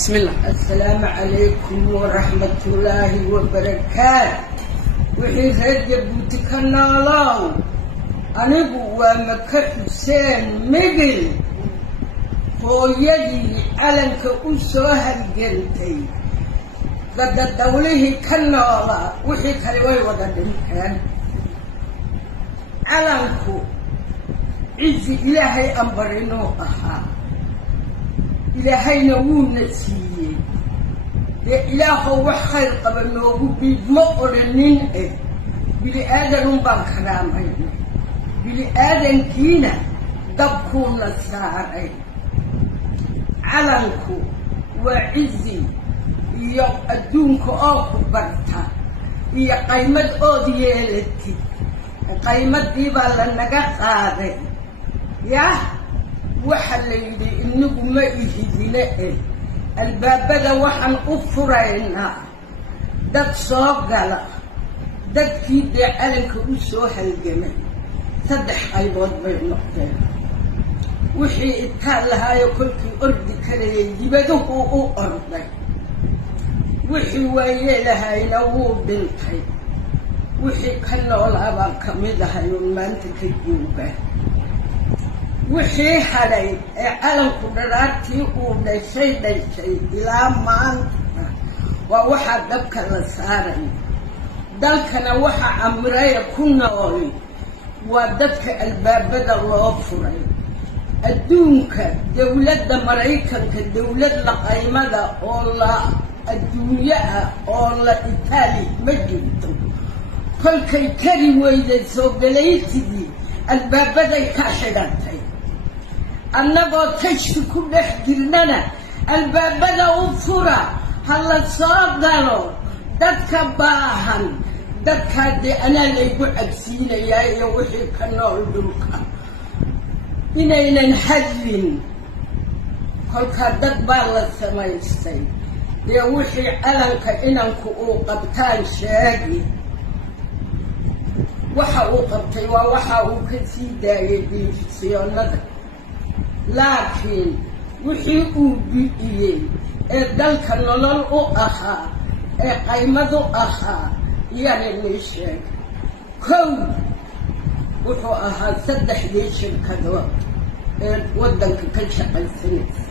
بسم الله. السلام عليكم ورحمة الله وبركاته. وحي رجب وتكنا الله أنا بوا مكة حسين مقل هو يدي علنك أسوها الجنتي قد الدولة كنا الله وحي كلوي وقد كان علنكو عز إلهي أمبرنو أها إلهي نوون نسيه إلهه وخير قبل نوبو بمؤرنين بلي آدم بانكرامين بلي آدم كينا دبكم نسارين علنكو وعزي يقدونك أكبرتا هي قيمة أوديالتي قيمة ديبا لنقا قادين يا وحليلي إنكم ما يهدينا البابدا وحن أفرينا دك صاقلا دك كيدي علنك أسوها الجمال صدح أيضا بالنقطين وحي إتالها يقولك أرضي كريه يبدوه أرضي وحي ويلها ينوو بالخير وحي كنا والعبان كميدها يوم أنت تجيوبه وحي حالي علم قدراتي ودشي إلى ما أنت ووحا دبك لساري دلكنا وحا عمري كنا أولي وددك الباب بدا الله فري الدونك دولة مريكا كدولة لقيمة الله الدنيا الله إيطالي مجلتو كل كي كري ويدا سوغليتي دي الباب بدا كاشدانتي annagoo tashki ku dhex jirnana albaabada u fura hala soo galo dadka baahan dadkaa dee anaa laygu cabsiinayaa iyo wixii ka nool dhulka inaynan hadlin kolkaa dad baa la samaystay dee wixii calanka inanku uu qabtaan sheegi waxa uu qabtay waa waxa uu ka sii daayay biifisyoonada laakiin wixii uu bi'iyey ee dalka nolol u ahaa ee qaymad u ahaa iyana nii sheegay kow wuxuu ahaa 3 shirkadood ee waddanka ka shaqaysanaysa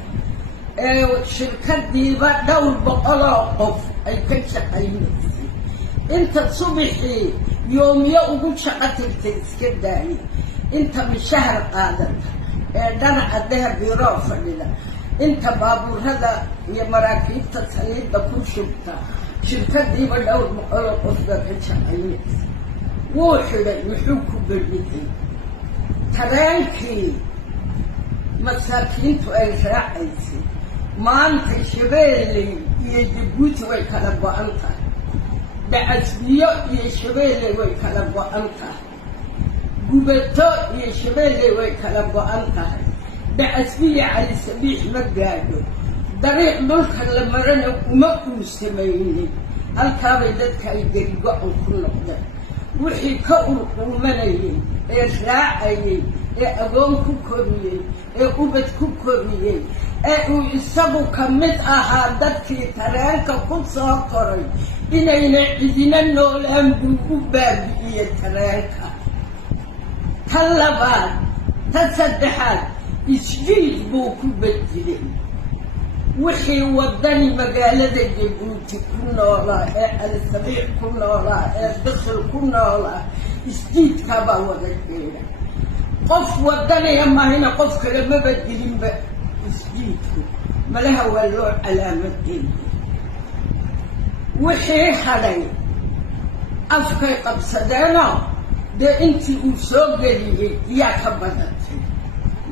ee shirkadiiba dhowr boqoloo qof ay ka shaqaynaysay inta subaxii yoomiyo ugu shaqo tagtay iska daayay inta mishahar qaadata ee dhanaca dheer biiroo fadhida inta baabuurada iyo maraakiibta saliidda ku shubta shirkadiiba dhowr boqoloo qof baa ka shaqaynaysa wuu xidhay muxuu ku bedhigay tareenkii masaakiintu ay raacaysay maanta shabeelley iyo jabuuti way kala go-an tahay dacasbiyo iyo shabeelley way kala go-an tahay gubato iyo shabeelley way kala go-an tahay dacasbiya cali sabiix ma gaadho dariiq dhulka la marana uma uu samaynin halkaabay dadka ay gerigo-an ku noqdeen wixii ka urquumanayay ee raacayay ee agoon ku koriyey ee ubad ku koriyey ee uu isagu ka mid ahaa dadkii tareenka ku soo koray inayna cidina noolaan buu u baabi'iyey tareenka ta labaad ta saddexaad isjiid buu ku bedilay wixii waddani magaalada jabuuti ku noolaa ee calisabiix ku noolaa ee dakhil ku noolaa isjiidkaabaa wada jeeda qof waddaniya mahina qof kale ma badilinba isjiidku malaha waa loo calaamadeeyey wixii hadhay afkay qabsadeenoo dee intii uu soo geliyey yaa ka badatay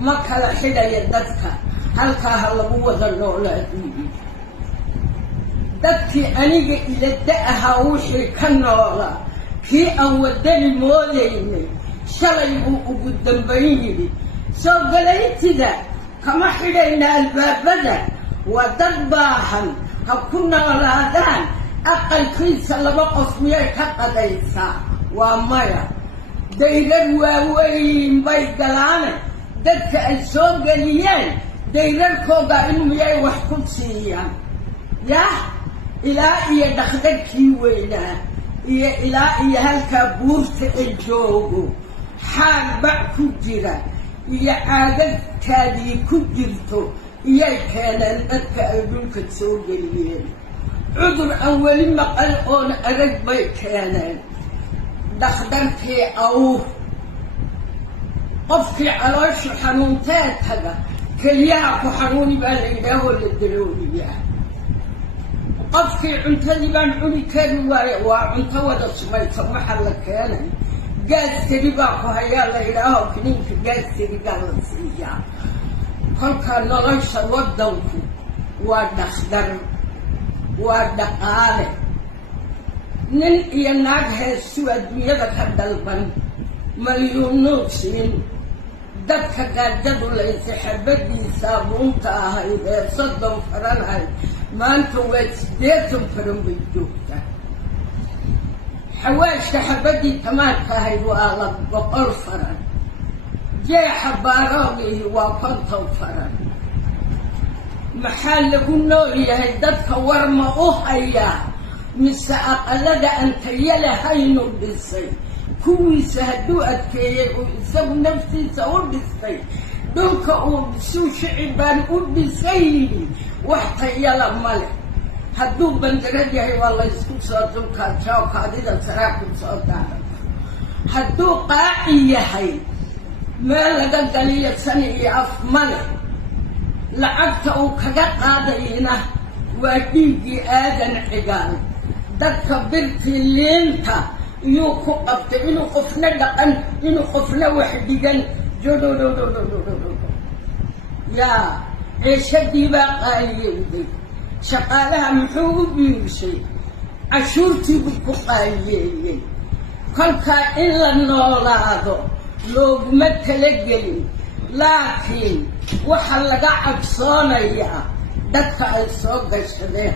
ma kala xidhaya dadka halkaa ha lagu wada noolaaduyey dadkii aniga ilada ahaa wixii ka noolaa kii aan waddani moodaynay shalay buu ugu dambayn yidhi soo galaytida kama xidhayna albaabada waa dad baahan ha ku noolaadaan aqalkiisa 2 qof miyay ka qadaysaa waa maya dayrar waaweyn bay galaane dadka ay soo geliyeen dayrarkooda in miyay wax ku siiyaan yah ilaa iyo dhakhtarkii weynaa iyo ilaa iyo halkaa buurta ay joogo xaal bac ku jira iyo caadadkaadii ku jirto iyay keeneen dadka ay dhulka soo geliyeen cudur aan weli maqal oon arag bay keeneen dhakhtarkii awr qofkii calooshu xanuuntee taga keliyaha ku xanuuni baa la yidhaahoo la dalooliyaa qofkii cuntadii baan cuni kari waaye waa cunto wada sumaysan waxaa la keenay gaasteri baa ku hayaa la yidhaaho kiniinka gaasterigaa la siiyaa kolkaa nolosha waddanku waa dhakhtar waa dhaqaale nin iyo naag heestuu adduunyada ka dalban malyuunuu siin dadka gaajadu laysa xabadii saabuunta ahayd ee 30 faran ahayd maanta waa 80 faran bay joogtaa xawaashka xabadii tamaadka ahayd waa 100 faran jeexa baaroogihi waa 50 faran maxaa lagu nool yahay dadka war ma u hayaa mise aqalada aan tayo lahaynu dhisay kuwiisa hadduu adkeeyey uu isagu naftiisa u dhistay dhulka uu dhisuu shicibaan u dhisan yidhi wax tayala male hadduu bandarad yahay waa laysku soo dulkaajao kaadida saraaku soo daara hadduu qaaci yahay meel laga galiyo san iyo af male lacagta uu kaga qaadayna waa dhiiggii aadan cigaal dadka birtii liinta iyuu ku qabtay inuu qofna dhaqan inuu qofna wax dhigan yaa ciishadii baa qaaliyowday shaqaalaha muxuu u biirshay cashuurtiibuu ku qaaliyeeyey kolkaa in la noolaado looguma talagelin laakiin waxaa laga cabsoonayaa dadka ay soo gashadeen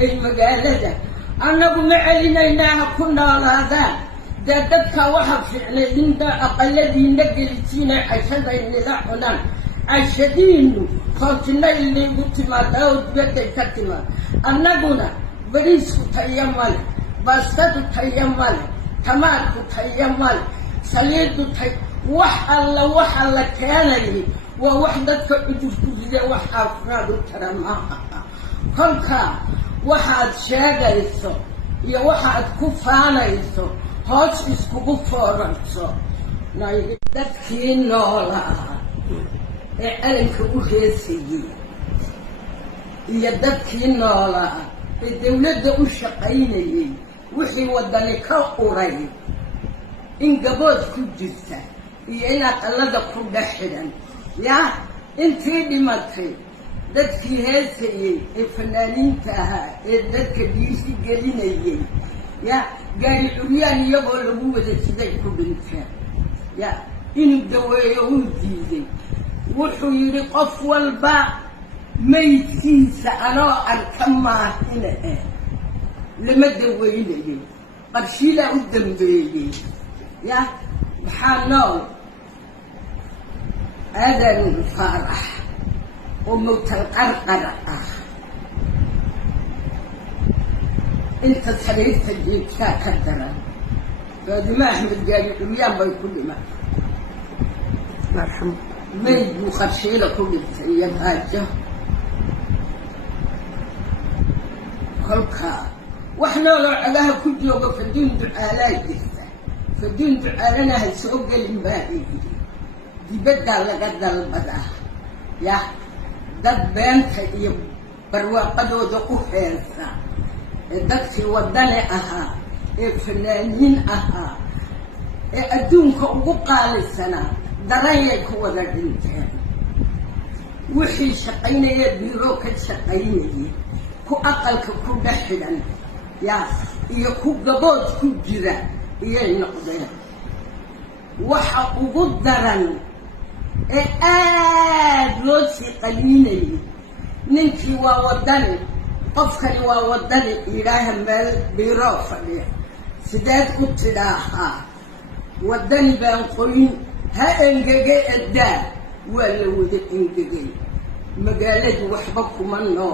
ay magaalada annagu ma celinaynaa ha ku noolaadaan dee dadkaa waxa fiicnay inta aqaladiina gelisiinay cashadaynila cunaan cashadiinu koontinay liigu timaada oo dibadday ka timaad annaguna bariisku tayo male baastadu tayo male tamaadku tayo male saliidu wax alla waxa la keenayay waa wax dadka cudurku ride wax caafimaad u tara maaha kolkaa waxaad sheegayso iyo waxaad ku faanayso hoos iskugu foorarso dadkii noolaa ee calanka u heesayey iyo dadkii noolaa ee dawladda u shaqaynayay wixii waddani ka uray in gabood ku jirta iyo in aqalada ku dhex xidhan yaa intii dhimatay dadkii heesayey ee fanaaniinta ahaa ee dadka dhiisi gelinayay ya gaari curyaan iyagoo lagu wada siday ku dhinteen ya inuu daweeyo uu diiday wuxuu yidhi qof walba maydkiisa anoo arka maahine lama daweynayo qarshiilaa u dambeeyey ya maxaa nool aadan faarax oo mowtal qarqara ah inta sariirta jiidkaa ka daran faadimo axmed gaari curyaan bay ku dhiman mayd buu qarshiila ku dhintay iyo gaajo kolkaa wax nooloo cagaha ku jooga faduun ducaalaa jirta faduun ducaalana ha soo gelin baa yidhi dibaddaa laga dalbadaa yah dad beenta iyo barwaaqadooda u heesa ee dadkii waddani ahaa ee fanaaniin ahaa ee adduunka ugu qaalisanaa daranyay ku wada dhinteen wixii shaqaynaya biiroo ka shaqaynayay ku aqalka ku dhex xidhan yaa iyo ku gabood ku jira iyay noqdeen waxa ugu daran ee aad loo sii qaliinayay ninkii waa waddani qofkani waa waddani yidhaaha meel biiroo fadhiya sideed ku tidhaahaa waddani baan qoyn ha engege eddaa waa la wada engegay magaaladu waxba kuma noo